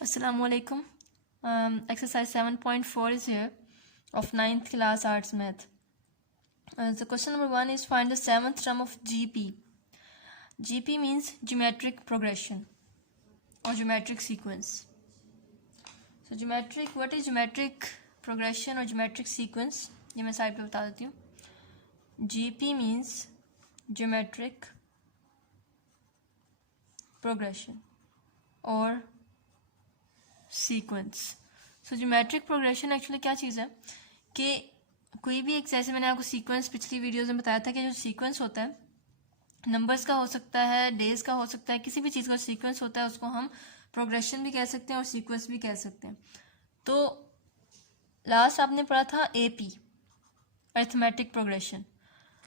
Assalamu alaikum. Exercise 7.4 is here of 9th class arts math. So question number 1 is find the 7th term of GP. GP means geometric progression or geometric sequence. So what is geometric progression or geometric sequence? ये मैं side पे बता देती हूँ. GP means geometric progression or sequence. So geometric progression actually क्या चीज़ है कि कोई भी एक, जैसे मैंने आपको सीक्वेंस पिछली वीडियोस में बताया था कि जो सीक्वेंस होता है नंबर्स का हो सकता है, डेज का हो सकता है, किसी भी चीज़ का सीक्वेंस होता है उसको हम प्रोग्रेशन भी कह सकते हैं और सीक्वेंस भी कह सकते हैं. तो लास्ट आपने पढ़ा था AP arithmetic progression.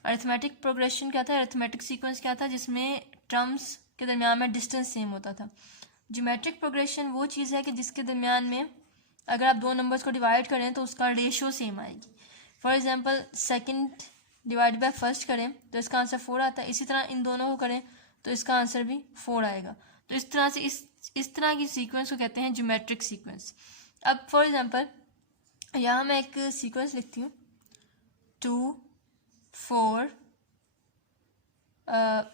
Arithmetic progression क्या था, अरिथमेटिक सीक्वेंस क्या था जिसमें टर्म्स के दरमियान में डिस्टेंस सेम होता था. ज्योमेट्रिक प्रोग्रेशन वो चीज़ है कि जिसके दरमियान में अगर आप दो नंबर्स को डिवाइड करें तो उसका रेशो सेम आएगी. For example second divide by first करें तो इसका आंसर 4 आता है. इसी तरह इन दोनों को करें तो इसका आंसर भी 4 आएगा. तो इस तरह से इस तरह की सीक्वेंस को कहते हैं ज्योमेट्रिक सीक्वेंस. अब फॉर एग्जांपल यहाँ मैं एक सीक्वेंस लिखती हूँ 2 4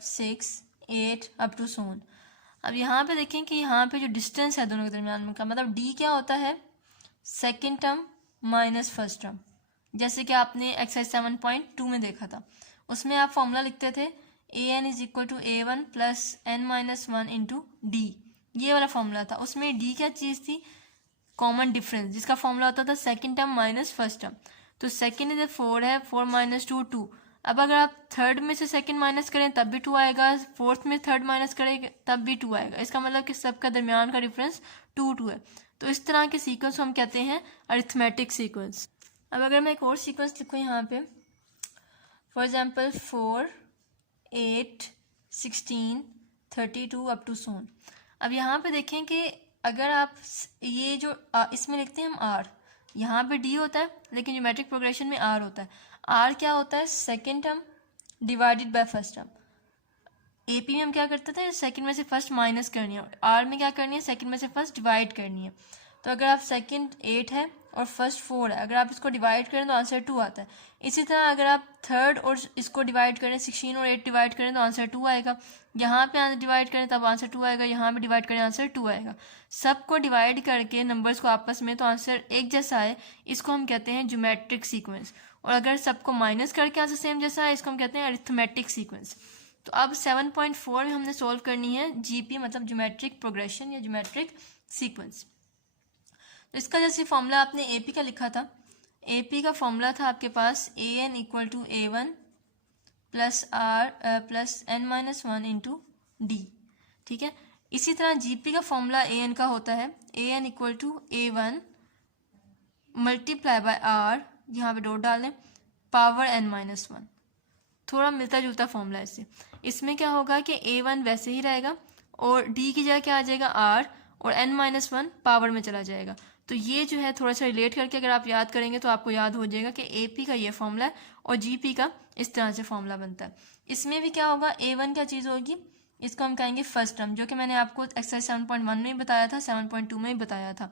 6 8 अप टू so on. अब यहाँ पे देखें कि यहाँ पे जो डिस्टेंस है दोनों के दरमियान का मतलब डी क्या होता है, second term minus first term. जैसे कि आपने एक्सरसाइज 7.2 में देखा था, उसमें आप फॉर्मूला लिखते थे an is equal to a1 plus n minus 1 into D. ये वाला फॉर्मूला था. उसमें डी क्या चीज़ थी, कॉमन डिफरेंस, जिसका फॉर्मूला होता था second term minus first term. तो सेकेंड इधर 4 है, 4 माइनस 2 2. अब अगर आप थर्ड में से सेकंड माइनस करें तब भी 2 आएगा, फोर्थ में थर्ड माइनस करें तब भी 2 आएगा. इसका मतलब कि सबका दरमियान का डिफरेंस 2 2 है. तो इस तरह के सीक्वेंस को हम कहते हैं अरिथमेटिक सीक्वेंस. अब अगर मैं एक और सीक्वेंस लिखूँ यहाँ पे, for example 4 8 16 32 up to so on. अब यहाँ पे देखें कि अगर आप ये जो इसमें लिखते हैं हम आर, यहाँ पे डी होता है लेकिन ज्योमेट्रिक प्रोग्रेशन में आर होता है. आर क्या होता है, second term divided by first term. AP में हम क्या करते थे, सेकंड में से फर्स्ट माइनस करनी है. आर में क्या करनी है, सेकंड में से फर्स्ट डिवाइड करनी है. तो अगर आप सेकंड 8 है और फर्स्ट 4 है, अगर आप इसको डिवाइड करें तो आंसर 2 आता है. इसी तरह अगर आप थर्ड और इसको डिवाइड करें, 16 और 8 डिवाइड करें तो आंसर 2 आएगा. यहाँ पे आंसर डिवाइड करें तब आंसर 2 आएगा, यहाँ पे डिवाइड करें आंसर 2 आएगा. सबको डिवाइड करके नंबर्स को आपस में तो आंसर एक जैसा आए, इसको हम कहते हैं ज्योमेट्रिक सीक्वेंस. और अगर सबको माइनस करके आंसर सेम जैसा है, इसको हम कहते हैं अरिथमेटिक सीक्वेंस. तो अब 7.4 में हमने सॉल्व करनी है जीपी मतलब ज्योमेट्रिक प्रोग्रेशन या ज्योमेट्रिक सीक्वेंस. तो इसका जैसे फॉर्मूला आपने एपी का लिखा था, एपी का फॉर्मूला था आपके पास a n equal to A1 plus r plus n minus 1 into d. ठीक है. इसी तरह जीपी का फॉर्मूला ए एन का होता है A n equal to A1 multiply by R, यहाँ पे डॉट डाल दें, पावर n माइनस 1. थोड़ा मिलता जुलता फॉर्मूला इससे. इसमें क्या होगा कि A1 वैसे ही रहेगा और D की जगह क्या आ जाएगा R, और n माइनस 1 पावर में चला जाएगा. तो ये जो है थोड़ा सा रिलेट करके अगर आप याद करेंगे तो आपको याद हो जाएगा कि AP का ये फॉर्मूला है और GP का इस तरह से फॉर्मूला बनता है. इसमें भी क्या होगा, A1 क्या चीज़ होगी, इसको हम कहेंगे फर्स्ट टर्म, जो कि मैंने आपको एक्सरसाइज 7.1 में ही बताया था, 7.2 में ही बताया था.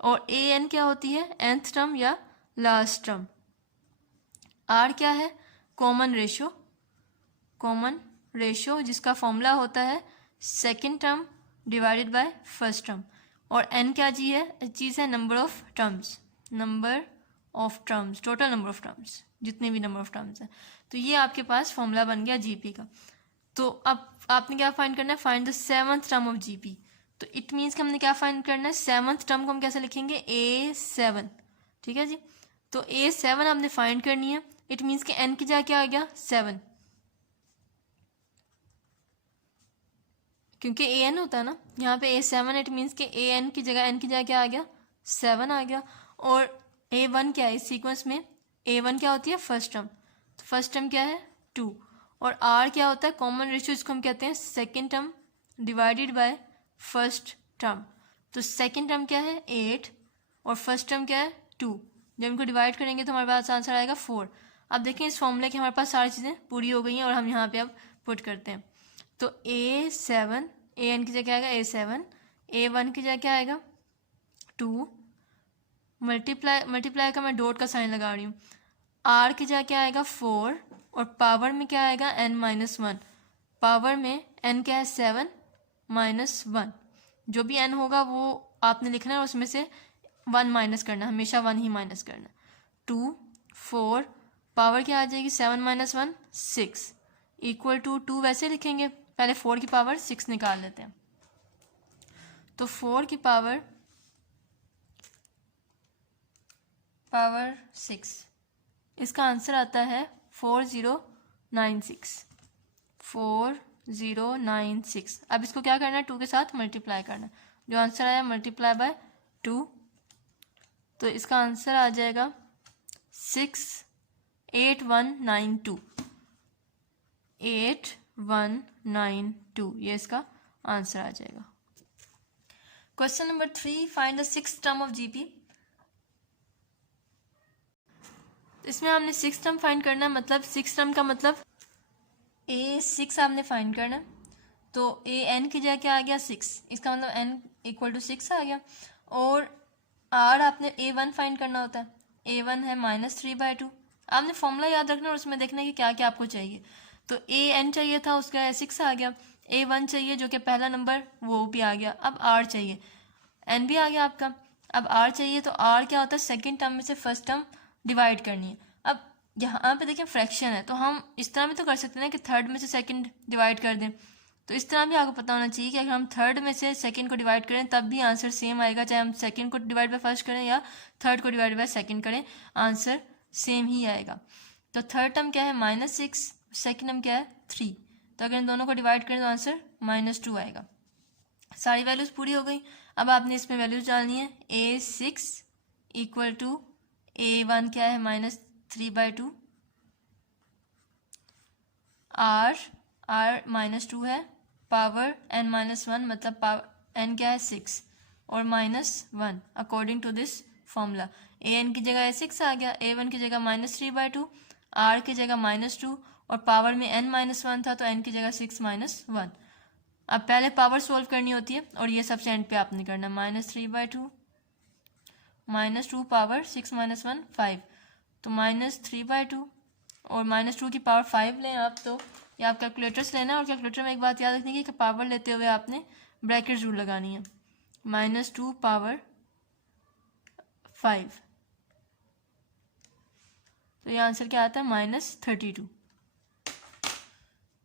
और AN क्या होती है, nth टर्म या लास्ट टर्म. R क्या है, कॉमन रेशो जिसका फॉर्मूला होता है second term divided by first term. और n क्या चीज़ है, number of terms, total number of terms, जितने भी नंबर ऑफ टर्म्स हैं. तो ये आपके पास फॉर्मूला बन गया जीपी का. तो अब आपने क्या फाइंड करना है, find the 7th term of GP. तो इट मीन्स कि हमने क्या फाइंड करना है, 7th टर्म को हम कैसे लिखेंगे, A7. ठीक है जी. तो A7 हमने फाइंड करनी है. इट मीन्स कि n की जगह क्या आ गया, 7, क्योंकि an होता है ना यहाँ पे A7. इट मीन्स कि an की जगह n की जगह क्या आ गया, 7 आ गया. और A1 क्या है इस सीक्वेंस में, A1 क्या होती है, फर्स्ट टर्म. तो फर्स्ट टर्म क्या है, 2. और R क्या होता है, कॉमन रेशियो, इसको हम कहते हैं second term divided by first term. तो सेकेंड टर्म क्या है, 8, और फर्स्ट टर्म क्या है, 2. जब इनको डिवाइड करेंगे तो हमारे पास आंसर आएगा 4. अब देखें इस फॉर्मूले की हमारे पास सारी चीज़ें पूरी हो गई हैं और हम यहाँ पे अब पुट करते हैं. तो A7, an की जगह आएगा A7, A1 की जगह क्या आएगा 2 मल्टीप्लाई का मैं डॉट का साइन लगा रही हूँ। आर की जगह क्या आएगा 4 और पावर में क्या आएगा n-1। पावर में n क्या है 7 -1। जो भी n होगा वो आपने लिखना है, उसमें से 1 माइनस करना, हमेशा 1 ही माइनस करना। 2 4 पावर क्या आ जाएगी 7 -1 6 इक्वल टू 2 वैसे लिखेंगे, पहले 4 की पावर 6 निकाल लेते हैं। तो 4 की पावर 6, इसका आंसर आता है 4096। 4096। अब इसको क्या करना है 2 के साथ मल्टीप्लाई करना है। जो आंसर आया मल्टीप्लाई बाय 2, तो इसका आंसर आ जाएगा 68192। 8192 ये इसका आंसर आ जाएगा। Question number 3, find the 6th term of GP. इसमें हमने 6th टर्म फाइंड करना है, मतलब 6th टर्म का मतलब A6 आपने फाइंड करना है। तो AN की जगह क्या आ गया 6, इसका मतलब N इक्वल टू 6 आ गया। और R आपने A1 फाइंड करना होता है, A1 है -3/2। आपने फॉर्मूला याद रखना और उसमें देखना कि क्या क्या आपको चाहिए। तो AN चाहिए था, उसका 6 आ गया। A1 चाहिए जो कि पहला नंबर, वो भी आ गया। अब R चाहिए, N भी आ गया आपका। अब R चाहिए, तो R क्या होता है सेकेंड टर्म में से फर्स्ट टर्म डिवाइड करनी है। अब यहाँ पे देखिए फ्रैक्शन है, तो हम इस तरह भी तो कर सकते हैं कि थर्ड में से सेकंड डिवाइड कर दें। तो इस तरह भी आपको पता होना चाहिए कि अगर हम थर्ड में से सेकंड को डिवाइड करें तब भी आंसर सेम आएगा, चाहे हम सेकंड को डिवाइड बाय फर्स्ट करें या थर्ड को डिवाइड बाय सेकंड करें, आंसर सेम ही आएगा। तो थर्ड टर्म क्या है -6, सेकेंड टर्म क्या है 3। तो अगर इन दोनों को डिवाइड करें तो आंसर -2 आएगा। सारी वैल्यूज़ पूरी हो गई। अब आपने इसमें वैल्यूज डालनी है। A6 इक्वल टू A1 क्या है -3/2। R -2 है, पावर n-1 मतलब पावर n क्या है 6 और -1 according to this formula. AN की जगह 6 आ गया, A1 की जगह -3/2, R की जगह -2 और पावर में n-1 था तो n की जगह 6 -1। अब पहले पावर सोल्व करनी होती है और ये सबसे एंड पे आपने करना -3/2 -2 पावर 6 -1 5। तो -3/2 और -2 की पावर 5 लें आप, तो ये आप कैलकुलेटर से लेना। और कैलकुलेटर में एक बात याद रखनी है कि पावर लेते हुए आपने ब्रैकेट जरूर लगानी है। -2 पावर 5, तो ये आंसर क्या आता है -32।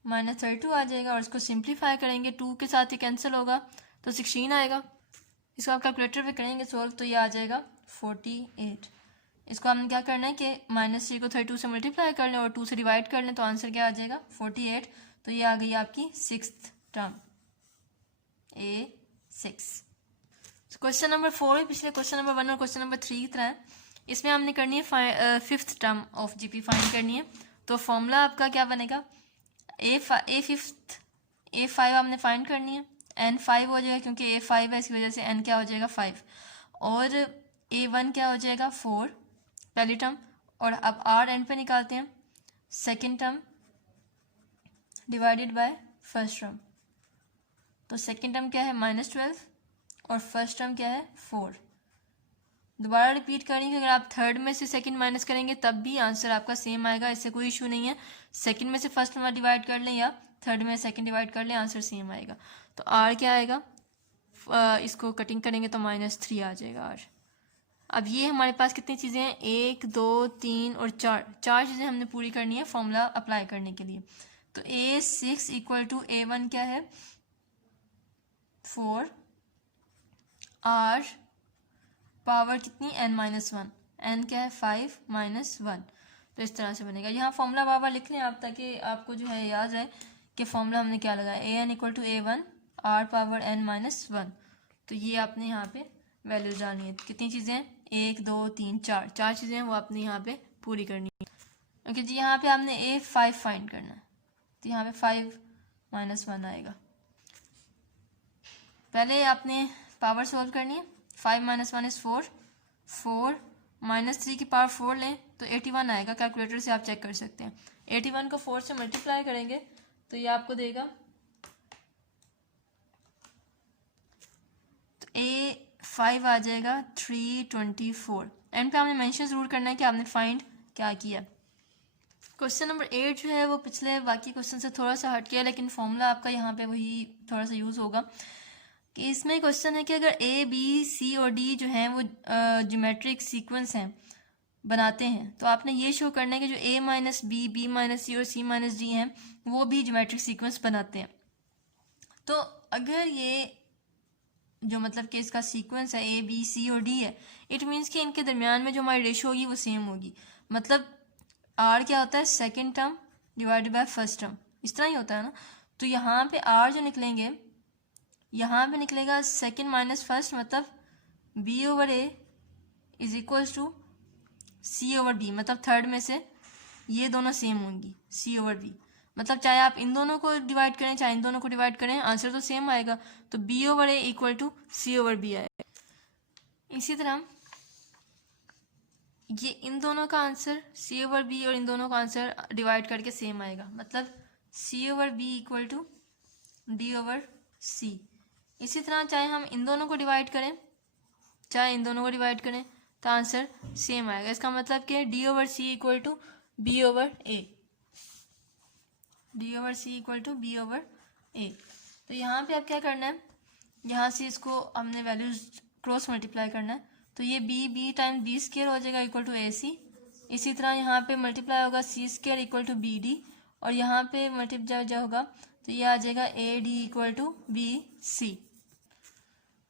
-32 आ जाएगा और इसको सिंप्लीफाई करेंगे, 2 के साथ ही कैंसिल होगा तो 16 आएगा। इसको आप कैलकुलेटर पे करेंगे सोल्व तो ये आ जाएगा 48। इसको हमने क्या करना है कि -3 को 32 से मल्टीप्लाई कर लें और 2 से डिवाइड कर लें, तो आंसर क्या आ जाएगा 48। तो ये आ गई आपकी 6th term A6। Question number 4 भी पिछले क्वेश्चन नंबर 1 और क्वेश्चन नंबर 3 की तरह है। इसमें हमने करनी है 5th term of GP find करनी है। तो फॉर्मूला आपका क्या बनेगा, A5 आपने फाइंड करनी है, N5 हो जाएगा क्योंकि A5 है, इसकी वजह से N क्या हो जाएगा 5 और A1 क्या हो जाएगा 4 पहली टर्म। और अब R N पे निकालते हैं, second term divided by first term. तो सेकेंड टर्म क्या है -12 और फर्स्ट टर्म क्या है 4। दोबारा रिपीट करेंगे, अगर आप थर्ड में से सेकंड माइनस करेंगे तब भी आंसर आपका सेम आएगा, इससे कोई इशू नहीं है। सेकंड में से फर्स्ट में डिवाइड कर लें या थर्ड में सेकंड डिवाइड कर लें, आंसर सेम आएगा। तो आर क्या आएगा, इसको कटिंग करेंगे तो -3 आ जाएगा आर। अब ये हमारे पास कितनी चीज़ें हैं, 1 2 3 और 4 चीज़ें हमने पूरी करनी है फॉर्मूला अप्लाई करने के लिए। तो A6 इक्वल टू A1 क्या है 4, R पावर कितनी n-1, n क्या है 5 -1। तो इस तरह से बनेगा। यहाँ फॉर्मूला बार बार लिख लें आप ताकि आपको जो है याद रहे कि फॉर्मूला हमने क्या लगाया, an equal to A1 R power n-1। तो ये आपने यहाँ पे वैल्यूज डालनी है। कितनी चीज़ें हैं, 1 2 3 4 चीज़ें हैं वो आपने यहाँ पे पूरी करनी है। क्योंकि जी यहाँ पे आपने A5 फाइंड करना है, तो यहाँ पे 5 -1 आएगा। पहले आपने पावर सोल्व करनी है, 5 -1 इज़ 4, 4 -3 की पावर 4 लें तो 81 आएगा। कैलकुलेटर से आप चेक कर सकते हैं। 81 को 4 से मल्टीप्लाई करेंगे तो ये आपको देगा, तो 5 आ जाएगा 324। एंड पे आपने मेंशन ज़रूर करना है कि आपने फाइंड क्या किया। क्वेश्चन नंबर 8 जो है वो पिछले बाकी क्वेश्चन से थोड़ा सा हट गया, लेकिन फॉर्मूला आपका यहाँ पे वही थोड़ा सा यूज़ होगा। कि इसमें क्वेश्चन है कि अगर ए बी सी और डी जो हैं वो ज्योमेट्रिक सीक्वेंस हैं बनाते हैं, तो आपने ये शो करना है कि जो ए माइनस बी, बी माइनस सी और सी माइनस डी हैं वो भी ज्योमेट्रिक सीक्वेंस बनाते हैं। तो अगर ये जो मतलब कि इसका सीक्वेंस है ए बी सी और डी है, इट मीन्स कि इनके दरमियान में जो हमारी रेशो होगी वो सेम होगी। मतलब आर क्या होता है, second term divided by first term, इस तरह ही होता है ना। तो यहाँ पे आर जो निकलेंगे, यहाँ पे निकलेगा सेकेंड माइनस फर्स्ट, मतलब B over A is equals to C over B, मतलब थर्ड में से ये दोनों सेम होंगी, सी ओवर बी। मतलब चाहे आप इन दोनों को डिवाइड करें चाहे इन दोनों को डिवाइड करें, आंसर तो सेम आएगा। तो B over A equal to C over B आएगा। इसी तरह ये इन दोनों का आंसर सी ओवर बी और इन दोनों का आंसर डिवाइड करके सेम आएगा, मतलब c over b equal to d over c. इसी तरह चाहे हम इन दोनों को डिवाइड करें चाहे इन दोनों को डिवाइड करें तो आंसर सेम आएगा। इसका मतलब कि d over c equal to b over a, d over c equal to b over a. तो यहाँ पे आप क्या करना है, यहाँ से इसको हमने वैल्यूज क्रॉस मल्टीप्लाई करना है। तो ये बी टाइम बी स्क्वायर हो जाएगा इक्वल टू ए सी। इसी तरह यहाँ पे मल्टीप्लाई होगा c square equal to b d, और यहाँ पे मल्टीप्लाई जो होगा तो ये आ जाएगा A D equal to B C.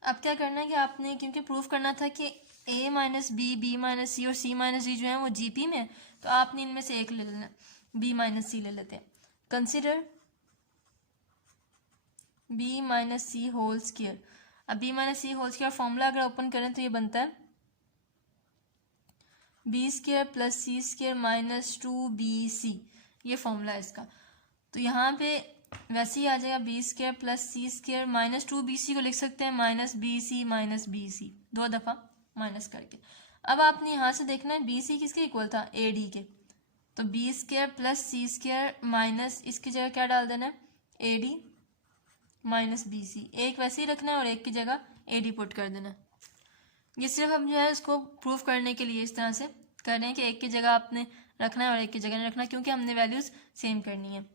अब क्या करना है कि आपने, क्योंकि प्रूफ करना था कि ए माइनस बी, बी माइनस सी और सी माइनस डी जो है वो जीपी में है, तो आपने इनमें से एक ले लेना, बी माइनस सी ले लेते हैं। कंसिडर बी माइनस सी होल स्क्वायर। अब बी माइनस सी होल स्क्वायर फॉर्मूला अगर ओपन करें तो ये बनता है B square plus C square minus 2bc, ये फॉर्मूला है इसका। तो यहाँ पे वैसे ही आ जाएगा B square plus C square minus 2bc को लिख सकते हैं माइनस बी सी, दो दफ़ा माइनस करके। अब आपने यहाँ से देखना है बी सी किसके इक्वल था, ए डी के। तो B square plus C square minus इसकी जगह क्या डाल देना है, A D minus B C. एक वैसे ही रखना है और एक की जगह ए डी पुट कर देना है। ये सिर्फ हम जो है इसको प्रूफ करने के लिए इस तरह से कर रहे हैं कि एक की जगह आपने रखना है और एक की जगह नहीं रखना, क्योंकि हमने वैल्यूज़ सेम करनी है।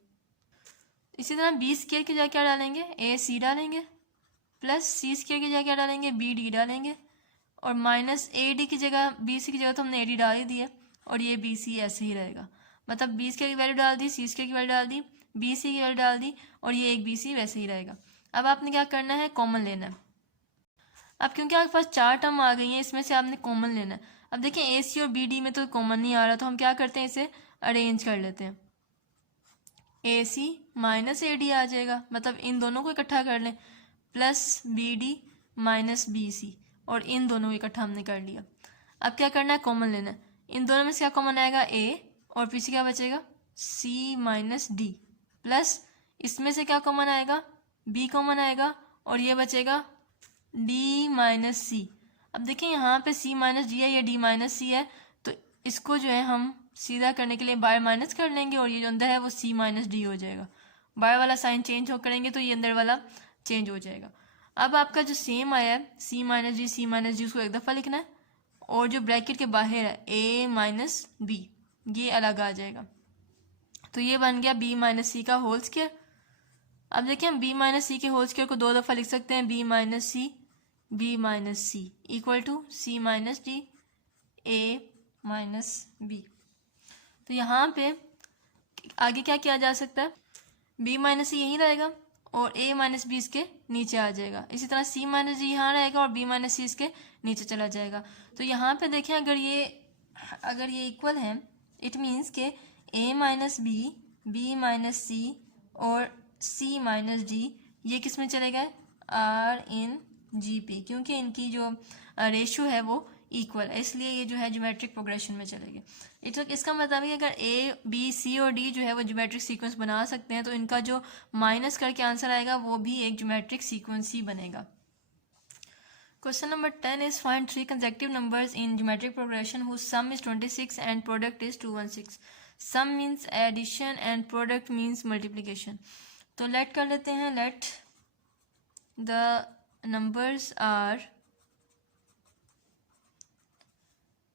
इसी तरह बी स्क्वायर की जगह क्या डालेंगे, ए सी डालेंगे, प्लस सी स्क्वायर की जगह क्या डालेंगे, बी डी डालेंगे, और माइनस ए डी की जगह बी सी की जगह तो हमने ए डी डाल ही दी है, और ये बी सी ऐसे ही रहेगा। मतलब बी स्क्वायर की वैल्यू डाल दी, सी स्क्वायर की वैल्यू डाल दी, बी सी की वैल्यू डाल दी, और ये एक बी सी वैसे ही रहेगा। अब आपने क्या करना है, कॉमन लेना है। अब क्योंकि आपके पास चार टर्म आ गई हैं, इसमें से आपने कॉमन लेना है। अब देखें ए सी और बी डी में तो कॉमन नहीं आ रहा, तो हम क्या करते हैं, इसे अरेंज कर लेते हैं। ए सी माइनस ए डी आ जाएगा, मतलब इन दोनों को इकट्ठा कर लें, plus B D minus B C, और इन दोनों को इकट्ठा हमने कर लिया। अब क्या करना है, कॉमन लेना है। इन दोनों में से क्या कॉमन आएगा, ए, और पीछे क्या बचेगा, सी माइनस डी, प्लस इसमें से क्या कॉमन आएगा, बी कॉमन आएगा, और ये बचेगा डी माइनस सी। अब देखिए यहाँ पे सी माइनस डी है, ये डी माइनस सी है, तो इसको जो है हम सीधा करने के लिए बाय माइनस कर लेंगे, और ये जो अंदर है वो सी माइनस डी हो जाएगा। बाय वाला साइन चेंज हो करेंगे तो ये अंदर वाला चेंज हो जाएगा। अब आपका जो सेम आया है सी माइनस डी उसको एक दफ़ा लिखना है, और जो ब्रैकेट के बाहर है ए माइनस बी ये अलग आ जाएगा। तो ये बन गया बी माइनस सी का होल स्क्वायर। अब देखिए हम बी माइनस सी के होल स्क्वायर को दो दफ़ा लिख सकते हैं, B minus C equal to C minus D A minus B. तो यहाँ पे आगे क्या किया जा सकता है, बी माइनस सी यहीं रहेगा और ए माइनस बी इसके नीचे आ जाएगा। इसी तरह सी माइनस डी यहाँ रहेगा और बी माइनस सी इसके नीचे चला जाएगा। तो यहाँ पे देखें अगर ये इक्वल है, इट मीन्स के ए माइनस बी माइनस सी और सी माइनस डी ये किस में चले गए, आर इन जी पी, क्योंकि इनकी जो रेशो है वो इक्वल है, इसलिए ये जो है ज्योमेट्रिक प्रोग्रेशन में चलेंगे। इसका मतलब है अगर ए बी सी और डी जो है वो ज्योमेट्रिक सीक्वेंस बना सकते हैं, तो इनका जो माइनस करके आंसर आएगा वो भी एक ज्योमेट्रिक सीक्वेंस ही बनेगा। Question number 10 is find 3 consecutive numbers in geometric progression whose sum is 26 and product is 216. Sum means addition and product means multiplication. तो लेट कर लेते हैं, लेट द numbers are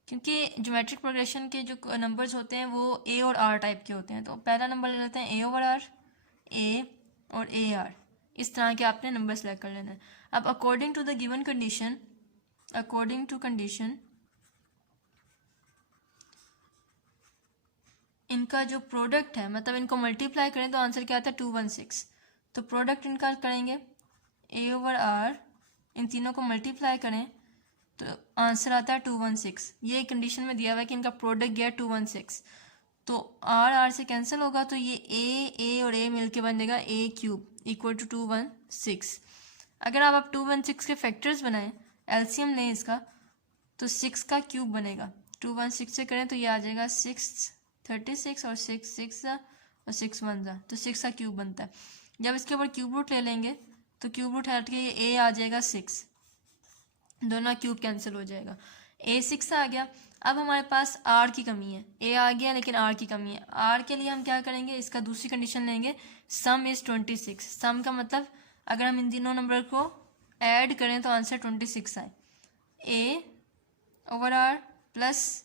क्योंकि ज्योमेट्रिक प्रोग्रेशन के जो numbers होते हैं वो ए और आर टाइप के होते हैं। तो पहला नंबर ले लेते हैं ए ओवर आर, ए और ए आर, इस तरह के आपने नंबर सेलेक्ट कर लेना है। अब according to the given condition, according to condition इनका जो प्रोडक्ट है, मतलब इनको मल्टीप्लाई करें तो आंसर क्या आता है 216। तो प्रोडक्ट इनका करेंगे ए ओवर आर, इन तीनों को मल्टीप्लाई करें तो आंसर आता है 216। ये कंडीशन में दिया हुआ है कि इनका प्रोडक्ट गया 216, तो आर आर से कैंसिल होगा, तो ये ए और ए मिलके बनेगा ए क्यूब इक्वल टू 216। अगर आप 216 के फैक्टर्स बनाएं, एलसीएम लें इसका, तो 6 का क्यूब बनेगा। 216 से करें तो ये आ जाएगा 636 और 6 और 6 1 तो 6 का क्यूब बनता है। जब इसके ऊपर क्यूब रूट ले लेंगे तो क्यूब रूट हट के ये ए आ जाएगा 6, दोनों क्यूब कैंसिल हो जाएगा, ए 6 आ गया। अब हमारे पास आर की कमी है, ए आ गया लेकिन आर की कमी है। आर के लिए हम क्या करेंगे, इसका दूसरी कंडीशन लेंगे, सम इज़ 26। सम का मतलब अगर हम इन तीनों नंबर को ऐड करें तो आंसर 26 आए। A over are plus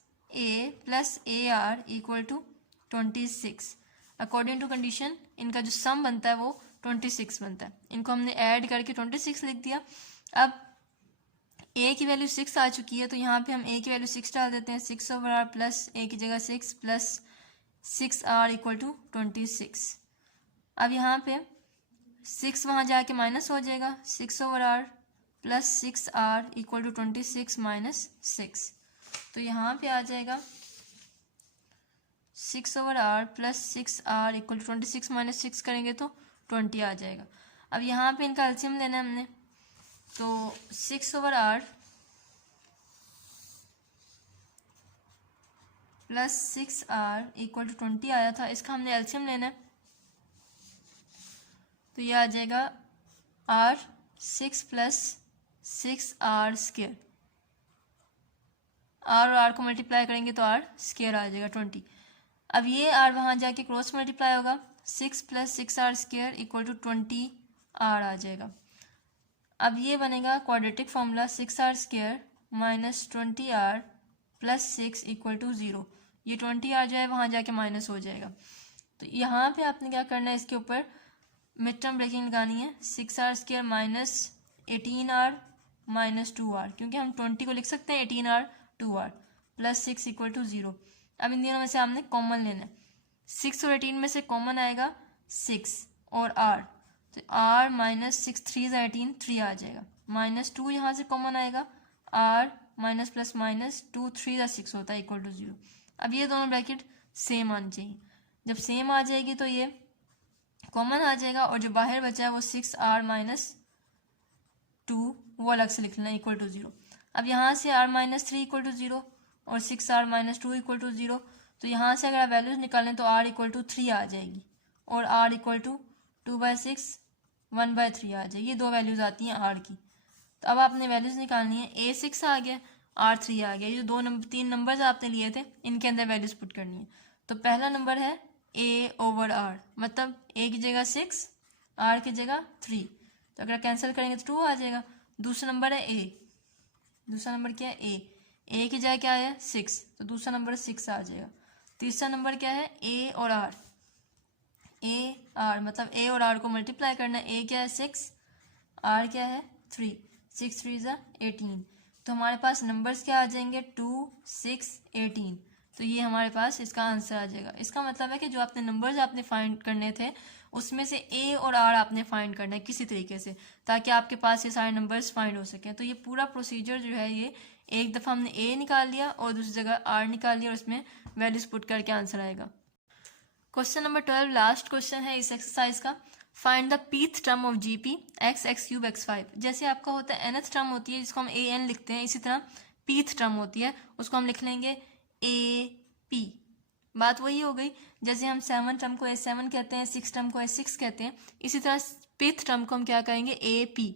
a r equal to 26। According to condition इनका जो सम बनता है वो 26 बनता है। इनको हमने ऐड करके 26 लिख दिया। अब ए की वैल्यू 6 आ चुकी है, तो यहाँ पे हम ए की वैल्यू 6 डाल देते हैं। 6 ओवर आर प्लस ए की जगह 6 प्लस 6 आर इक्वल टू 26। अब यहाँ पे 6 वहाँ जाके माइनस हो जाएगा, 6 over are plus 6 R equal to 26 minus 6। तो यहाँ पे आ जाएगा 6 over are plus 6 R equal to 26 minus 6 करेंगे तो 20 आ जाएगा। अब यहाँ पे इनका एलसीएम लेना है हमने, तो 6 over are plus 6 R equal to 20 आया था, इसका हमने एलसीएम लेना है, तो ये आ जाएगा R 6 plus 6 are square. R और आर को मल्टीप्लाई करेंगे तो आर स्क्वायर आ जाएगा 20। अब ये आर वहाँ जाके क्रॉस मल्टीप्लाई होगा, 6 plus 6 are square equal to 20 r आ जाएगा। अब ये बनेगा quadratic formula, 6 are square minus 20 r plus 6 equal to 0। ये 20 आर जो है वहाँ जाके माइनस हो जाएगा। तो यहाँ पे आपने क्या करना है, इसके ऊपर मिड टर्म ब्रेकिंग लगानी है, 6 are square minus 18 R minus 2 R, क्योंकि हम 20 को लिख सकते हैं 18 R 2 R plus 6 equal to 0। अब इन दोनों में से हमने कॉमन लेना है, 6 और 18 में से कॉमन आएगा 6 और आर, तो आर माइनस 6 3 18 3 आ जाएगा, माइनस 2 यहाँ से कॉमन आएगा, आर माइनस प्लस माइनस 2 3 6 होता है इक्वल टू 0। अब ये दोनों ब्रैकेट सेम आनी चाहिए, जब सेम आ जाएगी तो ये कॉमन आ जाएगा, और जो बाहर बचा है वो 6 आर माइनस 2 वो अलग से लिख लेना इक्वल टू 0। अब यहाँ से आर माइनस 3 इक्वल टू 0 और 6 आर माइनस 2 इक्वल टू 0, तो यहाँ से अगर आप वैल्यूज निकालें तो आर इक्वल टू 3 आ जाएगी और आर इक्वल टू 2/6 1/3 आ जाएगी। ये दो वैल्यूज़ आती हैं आर की। तो अब आपने वैल्यूज़ निकालनी है, ए 6 आ गया, आर 3 आ गया। ये जो तीन नंबर्स आपने लिए थे इनके अंदर वैल्यूज़ पुट करनी है। तो पहला नंबर है ए ओवर आर, मतलब ए की जगह 6 आर की जगह 3, तो अगर कैंसिल करेंगे तो 2 आ जाएगा। दूसरा नंबर है ए, दूसरा नंबर क्या है ए की जगह क्या है 6, तो दूसरा नंबर 6 आ जाएगा। तीसरा नंबर क्या है ए और आर, ए आर मतलब ए और आर को मल्टीप्लाई करना है, ए क्या है 6 आर क्या है 3, 6 3 18, तो हमारे पास नंबर्स क्या आ जाएंगे 2 6 18, तो ये हमारे पास इसका आंसर आ जाएगा। इसका मतलब है कि जो आपने नंबर्स आपने फाइंड करने थे उसमें से ए और आर आपने फाइंड करना है किसी तरीके से, ताकि आपके पास ये सारे नंबर्स फाइंड हो सकें। तो ये पूरा प्रोसीजर जो है, ये एक दफ़ा हमने ए निकाल लिया और दूसरी जगह आर निकाल लिया और उसमें वैल्यूज पुट करके आंसर आएगा। क्वेश्चन नंबर 12 लास्ट क्वेश्चन है इस एक्सरसाइज का। Find the pith term of GP x cube x5। जैसे आपका होता है nth टर्म होती है जिसको हम ए एन लिखते हैं, इसी तरह पीथ टर्म होती है उसको हम लिख लेंगे ए पी। बात वही हो गई, जैसे हम 7 टर्म को A7 कहते हैं, 6 टर्म को A6 कहते हैं, इसी तरह पीथ टर्म को हम क्या कहेंगे ए पी।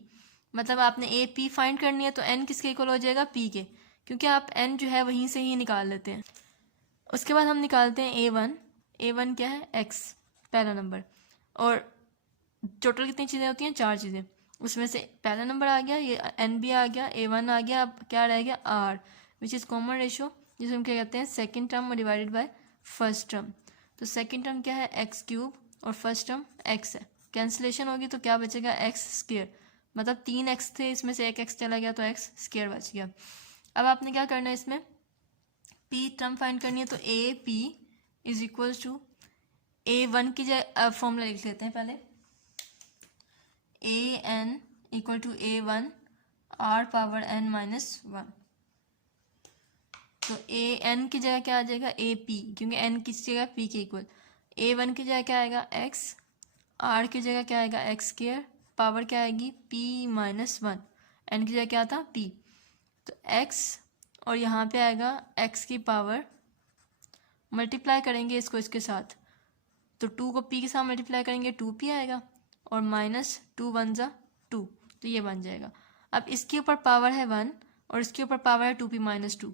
मतलब आपने ए पी फाइंड करनी है तो n किसके इक्वल हो जाएगा p के, क्योंकि आप n जो है वहीं से ही निकाल लेते हैं। उसके बाद हम निकालते हैं a1 क्या है x पहला नंबर, और टोटल कितनी चीज़ें होती हैं 4 चीज़ें, उसमें से पहला नंबर आ गया, ये n भी आ गया, a1 आ गया, अब क्या रह गया r which is common ratio जिसे हम क्या कहते हैं second term divided by first term. तो सेकेंड टर्म क्या है एक्स क्यूब और फर्स्ट टर्म एक्स है, कैंसिलेशन होगी तो क्या बचेगा एक्स स्क्वायर, मतलब 3x थे इसमें से एक x चला गया तो एक्स स्क्वायर बच गया। अब आपने क्या करना है इसमें p टर्म फाइंड करनी है, तो A P is equal to A1 की जगह फॉर्मूला लिख लेते हैं पहले, AN equal to A1 R power n minus 1। तो AN की जगह क्या आ जाएगा AP, क्योंकि n किस जगह p के इक्वल। A1 की जगह क्या आएगा x, R की जगह क्या आएगा x स्क्वायर, पावर क्या आएगी p माइनस 1, n की जगह क्या था p। तो x और यहाँ पे आएगा x की पावर, मल्टीप्लाई करेंगे इसको इसके साथ, तो 2 को p के साथ मल्टीप्लाई करेंगे 2p आएगा, और माइनस 2 1 जा 2, तो ये बन जाएगा। अब इसके ऊपर पावर है 1 और इसके ऊपर पावर है 2p माइनस 2।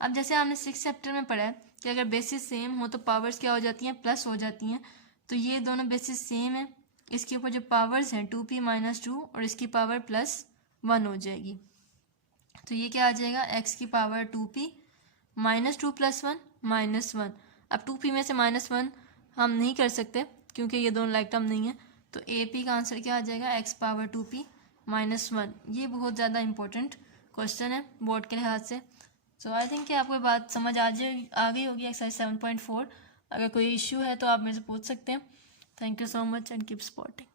अब जैसे हमने 6th चैप्टर में पढ़ा है कि अगर बेसिस सेम हो तो पावर्स क्या हो जाती हैं प्लस हो जाती हैं, तो ये दोनों बेसिस सेम है, इसके ऊपर जो पावर्स हैं 2p माइनस 2 और इसकी पावर प्लस 1 हो जाएगी। तो ये क्या आ जाएगा x की power 2p minus 2 plus 1 minus 1। अब 2p में से माइनस 1 हम नहीं कर सकते क्योंकि ये दोनों लाइक टर्म नहीं है, तो AP का आंसर क्या आ जाएगा x पावर 2p माइनस 1। ये बहुत ज़्यादा इंपॉर्टेंट क्वेश्चन है बोर्ड के लिहाज से। सो आई थिंक कि आपको बात समझ आ गई होगी एक्सरसाइज 7.4। अगर कोई इश्यू है तो आप मेरे से पूछ सकते हैं। Thank you so much and keep supporting.